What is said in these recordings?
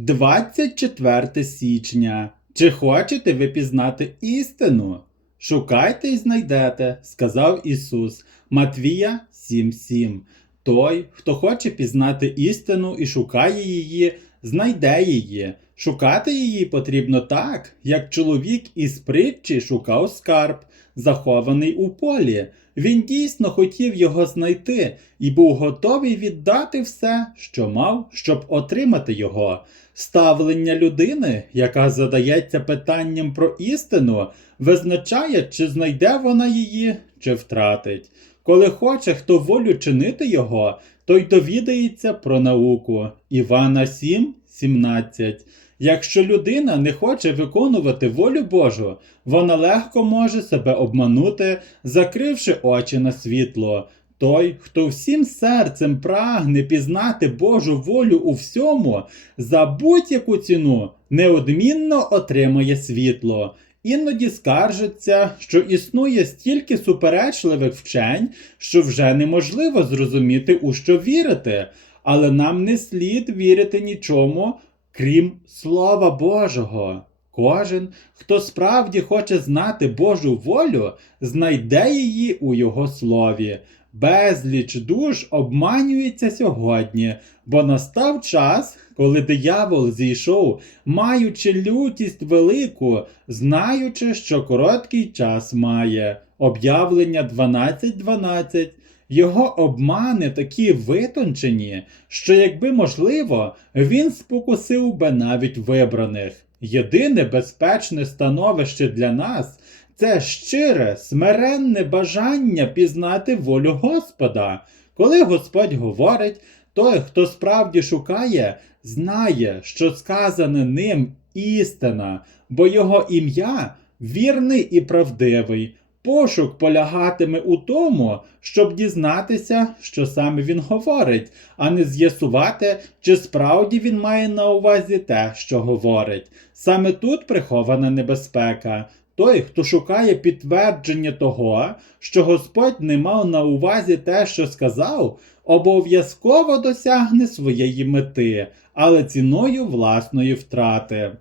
24 січня. Чи хочете ви пізнати істину? Шукайте і знайдете, сказав Ісус. Матвія 7:7. Той, хто хоче пізнати істину і шукає її, знайде її. Шукати її потрібно так, як чоловік із притчі шукав скарб, захований у полі. Він дійсно хотів його знайти і був готовий віддати все, що мав, щоб отримати його. Ставлення людини, яка задається питанням про істину, визначає, чи знайде вона її, чи втратить. Коли хоче хто волю чинити його, той довідається про науку. Івана 7, 17. Якщо людина не хоче виконувати волю Божу, вона легко може себе обманути, закривши очі на світло. Той, хто всім серцем прагне пізнати Божу волю у всьому, за будь-яку ціну неодмінно отримає світло. Іноді скаржаться, що існує стільки суперечливих вчень, що вже неможливо зрозуміти, у що вірити, але нам не слід вірити нічому, крім Слова Божого. Кожен, хто справді хоче знати Божу волю, знайде її у Його слові. Безліч душ обманюється сьогодні, бо настав час, коли диявол зійшов, маючи лютість велику, знаючи, що короткий час має. Об'явлення 12.12. Його обмани такі витончені, що, якби можливо, він спокусив би навіть вибраних. Єдине безпечне становище для нас це щире, смиренне бажання пізнати волю Господа. Коли Господь говорить, той, хто справді шукає, знає, що сказане ним істина, бо його ім'я вірний і правдивий. Пошук полягатиме у тому, щоб дізнатися, що саме він говорить, а не з'ясувати, чи справді він має на увазі те, що говорить. Саме тут прихована небезпека. Той, хто шукає підтвердження того, що Господь не мав на увазі те, що сказав, обов'язково досягне своєї мети, але ціною власної втрати.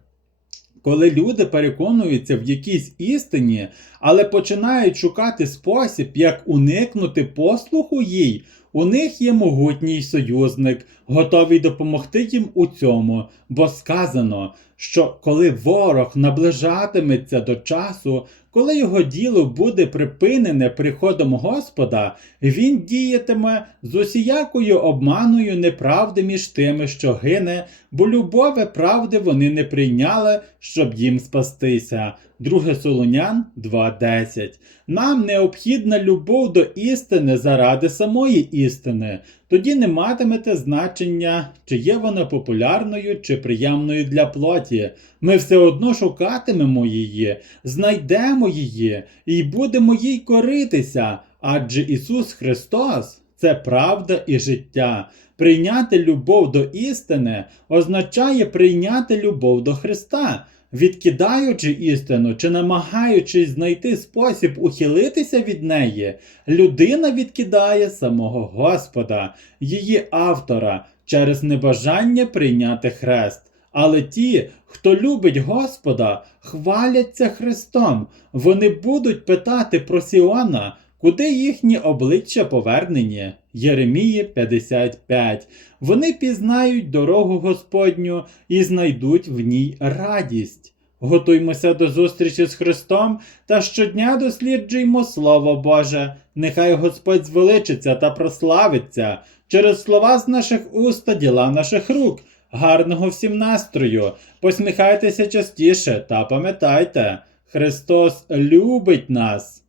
Коли люди переконуються в якійсь істині, але починають шукати спосіб, як уникнути послуху їй, у них є могутній союзник, готовий допомогти їм у цьому, бо сказано, що коли ворог наближатиметься до часу, коли його діло буде припинене приходом Господа, він діятиме з усіякою обманою неправди між тими, що гине, бо любові правди вони не прийняли, щоб їм спастися. 2 Солонян 2.10. Нам необхідна любов до істини заради самої істини. Тоді не матимете значення, чи є вона популярною чи приємною для плоті. Ми все одно шукатимемо її, знайдемо її і будемо їй коритися, адже Ісус Христос це правда і життя. Прийняти любов до істини означає прийняти любов до Христа. Відкидаючи істину чи намагаючись знайти спосіб ухилитися від неї, людина відкидає самого Господа, її автора, через небажання прийняти хрест. Але ті, хто любить Господа, хваляться Христом. Вони будуть питати про Сіона, куди їхні обличчя повернені. Єремії 55. Вони пізнають дорогу Господню і знайдуть в ній радість. Готуймося до зустрічі з Христом та щодня досліджуємо Слово Боже. Нехай Господь звеличиться та прославиться через слова з наших уст та діла наших рук. Гарного всім настрою! Посміхайтеся частіше та пам'ятайте, Христос любить нас.